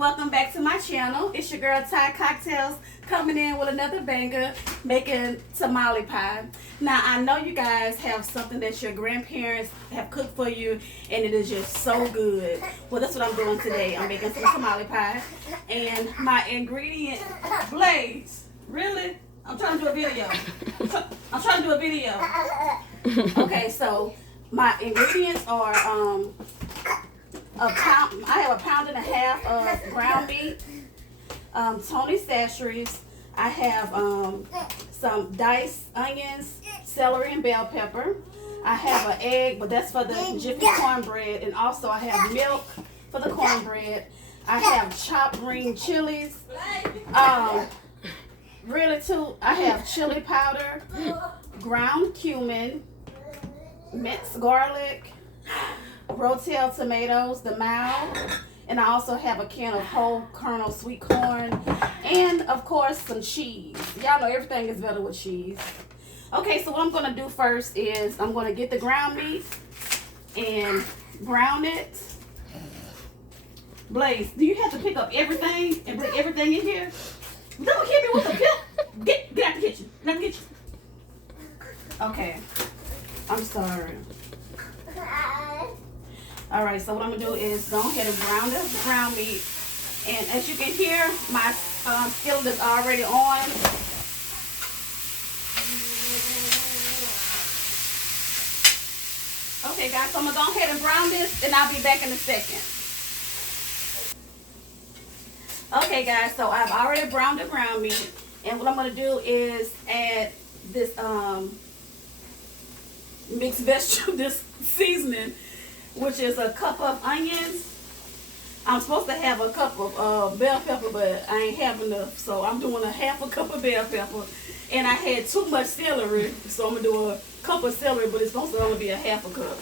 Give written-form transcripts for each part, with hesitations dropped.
welcome back to my channel. It's your girl Tycocktails coming in with another banger, making tamale pie. Now I know you guys have something that your grandparents have cooked for you and it is just so good. Well, that's what I'm doing today. I'm making some tamale pie and my ingredient, Blaze, really? I'm trying to do a video. I'm trying to do a video. Okay, so my ingredients are a pound. I have 1.5 pounds of ground meat, Tony Sasheries. I have some diced onions, celery, and bell pepper. I have an egg, but that's for the jiffy cornbread, and also I have milk for the cornbread. I have chopped green chilies. Really too, I have chili powder, ground cumin, minced garlic, rotel tomatoes, the Tamale, and I also have a can of whole kernel sweet corn, and of course some cheese. Y'all know everything is better with cheese. Okay, so what I'm gonna do first is I'm gonna get the ground meat and brown it. Blaze, do you have to pick up everything and put everything in here? Don't hit me with the pill. Get out the kitchen. Get out the kitchen. Okay. I'm sorry. Alright, so what I'm going to do is go ahead and brown the ground meat. And as you can hear, my skillet is already on. Okay guys, so I'm going to go ahead and brown this and I'll be back in a second. Okay guys, so I've already browned the ground meat. And what I'm going to do is add this mixed vegetable, this seasoning, which is a cup of onions. I'm supposed to have a cup of bell pepper, but I ain't have enough, so I'm doing a 1/2 cup of bell pepper. And I had too much celery, so I'm gonna do a cup of celery, but it's supposed to only be a 1/2 cup.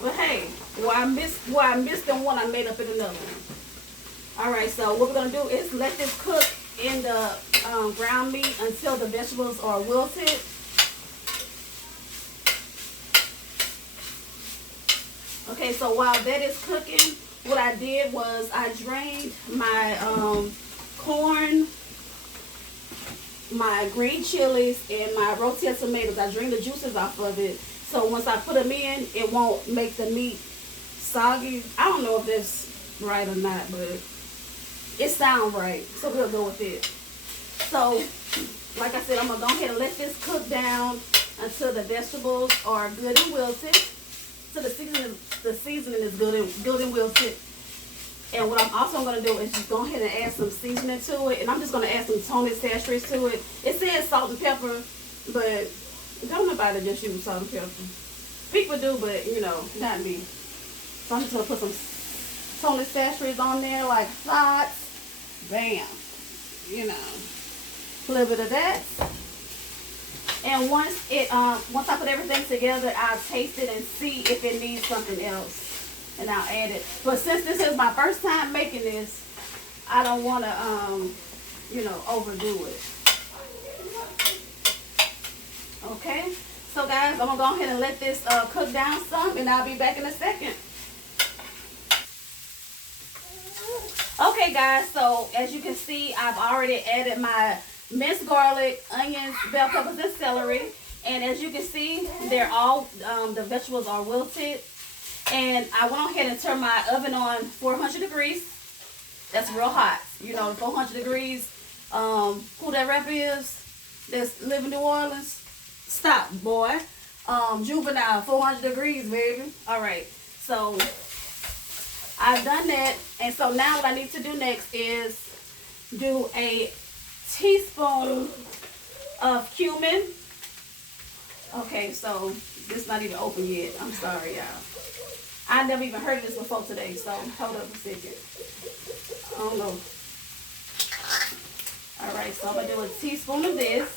But hey, I missed the one, I made up in another one. All right, so what we're gonna do is let this cook in the ground meat until the vegetables are wilted. Okay, so while that is cooking, what I did was I drained my corn, my green chilies, and my rotel tomatoes. I drained the juices off of it. So once I put them in, it won't make the meat soggy. I don't know if that's right or not, but it sounds right. So we'll go with it. So, like I said, I'm going to go ahead and let this cook down until the vegetables are good and wilted. So the seasoning is good and wilted. And what I'm also going to do is just go ahead and add some seasoning to it. And I'm just going to add some Tony Sasheries to it. It says salt and pepper, but don't nobody just use salt and pepper. People do, but, you know, not me. So I'm just going to put some Tony Sasheries on there like that. Bam. You know, a little bit of that. And once I put everything together, I'll taste it and see if it needs something else, and I'll add it. But since this is my first time making this, I don't want to, you know, overdo it. Okay, so guys, I'm gonna go ahead and let this cook down some, and I'll be back in a second. Okay, guys, so as you can see, I've already added my minced garlic, onions, bell peppers, and celery. And as you can see, they're all, the vegetables are wilted. And I went ahead and turned my oven on 400 degrees. That's real hot. You know, 400 degrees. Who that rapper is that's live in New Orleans? Stop, boy. Juvenile, 400 degrees, baby. All right. So I've done that. And so now what I need to do next is do a teaspoon of cumin. Okay, so this is not even open yet. I'm sorry, y'all. I never even heard of this before today, so hold up a second. I don't know. Alright, so I'm going to do a teaspoon of this.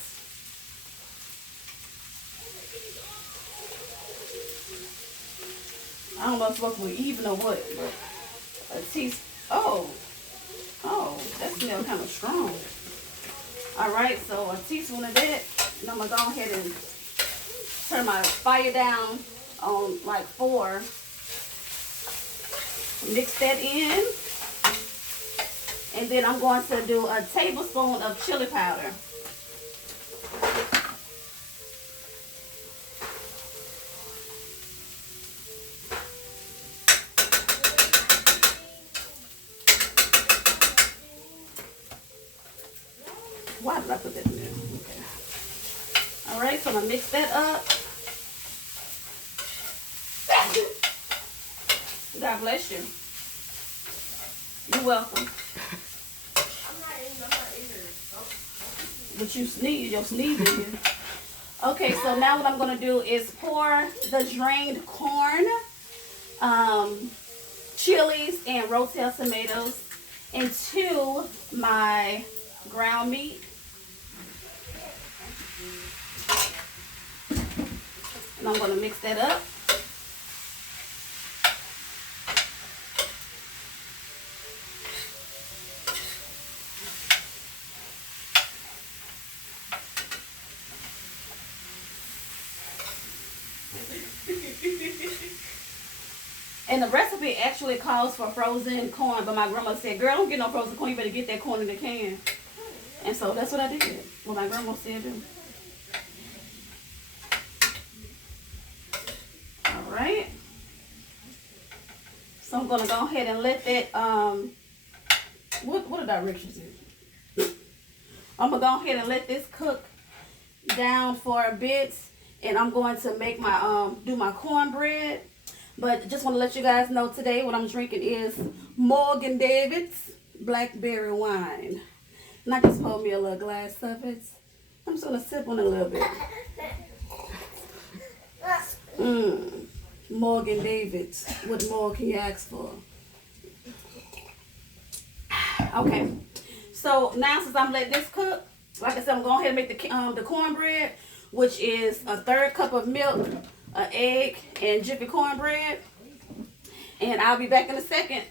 I don't know if it's supposed to be even or what, but a teaspoon. Oh, that smells kind of strong. Alright, so a teaspoon of that. And I'm going to go ahead and turn my fire down on like 4. Mix that in. And then I'm going to do a tablespoon of chili powder. Why did I put that in there? Okay. All right, so I'm gonna mix that up. God bless you. You're welcome. I'm not in here. But you sneeze, your sneeze in here. Okay, so now what I'm gonna do is pour the drained corn, chilies, and rotel tomatoes into my ground meat. And I'm gonna mix that up. And the recipe actually calls for frozen corn, but my grandma said, girl, don't get no frozen corn, you better get that corn in the can. And so that's what I did, what my grandma said do. Alright. So I'm gonna go ahead and let that, what are directions in? I'm gonna go ahead and let this cook down for a bit, and I'm going to make my, do my cornbread. But just want to let you guys know today what I'm drinking is Morgan David's blackberry wine. And I just poured me a little glass of it. I'm just going to sip on it a little bit. Morgan David's. What more can you ask for? Okay. So now since I'm letting this cook, like I said, I'm going ahead and make the cornbread, which is a 1/3 cup of milk, an egg, and Jiffy cornbread. And I'll be back in a second.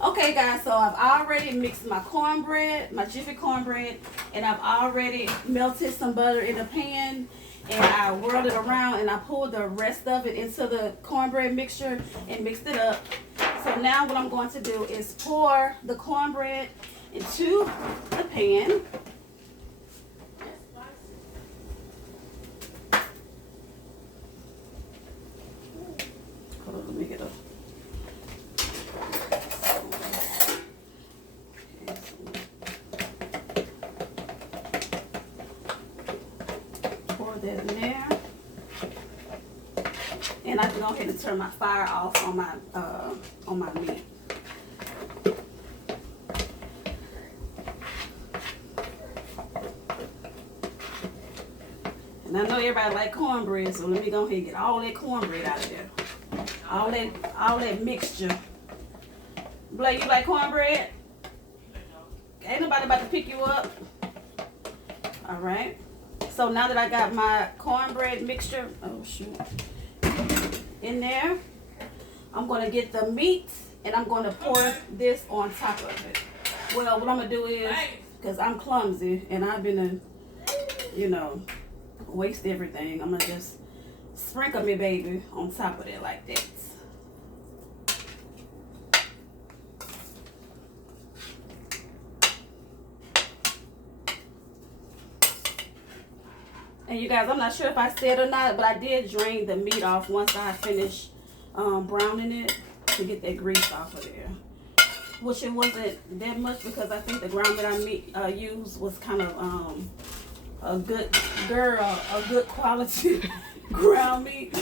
Okay guys, so I've already mixed my cornbread, my Jiffy cornbread, and I've already melted some butter in a pan, and I whirled it around, and I pulled the rest of it into the cornbread mixture and mixed it up. So now what I'm going to do is pour the cornbread into the pan. Let me get a pour that in there, and I can go ahead and turn my fire off on my meat. And I know everybody like cornbread, so let me go ahead and get all that cornbread out of there. All that mixture. Blake, you like cornbread? Ain't nobody about to pick you up. All right. So now that I got my cornbread mixture, oh shoot, in there, I'm gonna get the meat and I'm gonna pour this on top of it. Well, what I'm gonna do is, cause I'm clumsy and I've been, you know, waste everything. I'm gonna just sprinkle me baby on top of it like that. And you guys, I'm not sure if I said or not, but I did drain the meat off once I finished browning it to get that grease off of there. Which it wasn't that much because I think the ground that I used was kind of a good quality ground meat.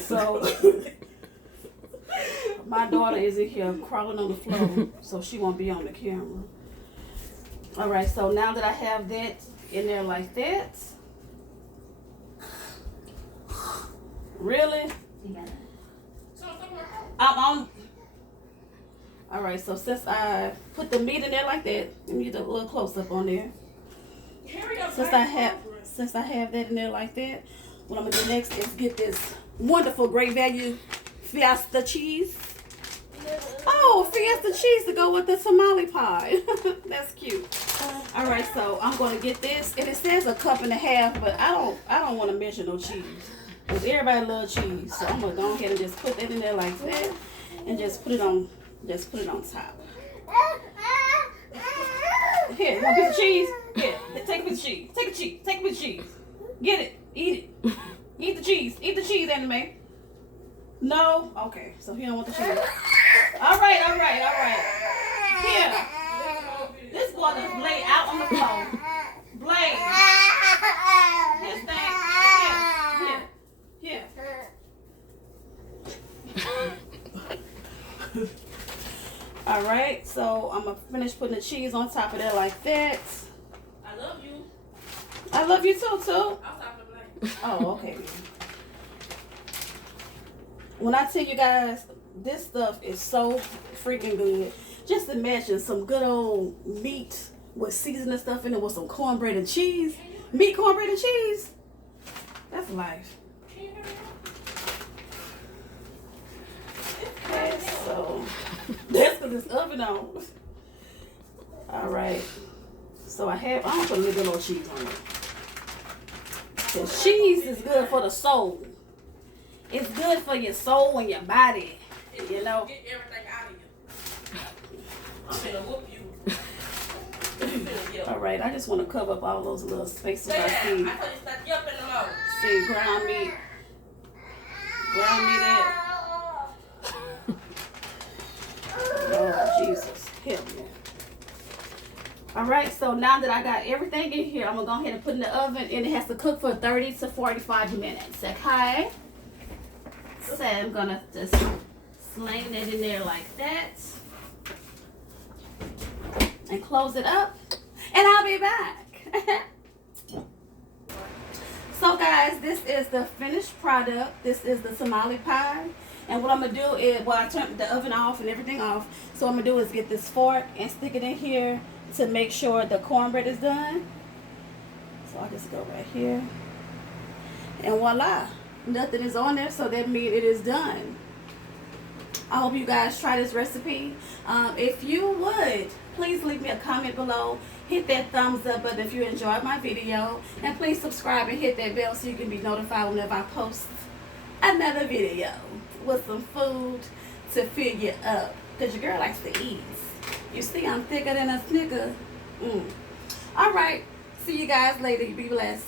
So my daughter is in here crawling on the floor, so she won't be on the camera. All right, so now that I have that in there like that, really? I'm on. All right, so since I put the meat in there like that, let me get a little close up on there. Since I have that in there like that, what I'm gonna do next is get this wonderful Great Value Fiesta cheese. Oh, Fiesta cheese to go with the tamale pie. That's cute. All right, so I'm gonna get this, and it says 1.5 cups, but I don't want to measure no cheese, because everybody loves cheese. So I'm gonna go ahead and just put that in there like that. and just put it on top. Here, want a piece of cheese? Here, take a piece of cheese. Take a cheese. Take a piece of cheese. Get it. Eat it. Eat the cheese. Eat the cheese, Anime. No? Okay, so he don't want the cheese. All right. Here. This boy is laid out on the floor. Blade. This thing. Here. All right, so I'm gonna finish putting the cheese on top of that like that. I love you. I love you too. I'm talking to Blake. Oh, okay. When I tell you guys, this stuff is so freaking good. Just imagine some good old meat with seasoning stuff in it with some cornbread and cheese. Meat, cornbread, and cheese. That's life. Okay, so that's because it's oven on. All right. So I'm gonna put a little bit of cheese on it. Because cheese is good for the soul. It's good for your soul and your body. You know? Get everything out of you. I'm gonna whoop you. All right, I just want to cover up all those little spaces I see. I told you to stop yupping in the mouth. See, ground meat there. Oh, Jesus, help me. All right, so now that I got everything in here, I'm gonna go ahead and put in the oven, and it has to cook for 30 to 45 minutes. Okay. So I'm gonna just sling that in there like that, and close it up, and I'll be back. So guys, this is the finished product. This is the tamale pie. And what I'm going to do is, well, I turned the oven off and everything off. So what I'm going to do is get this fork and stick it in here to make sure the cornbread is done. So I'll just go right here. And voila. Nothing is on there, so that means it is done. I hope you guys try this recipe. If you would, please leave me a comment below. Hit that thumbs up button if you enjoyed my video. And please subscribe and hit that bell so you can be notified whenever I post another video with some food to fill you up. Because your girl likes to eat. You see, I'm thicker than a Snicker. Alright. See you guys later. You be blessed.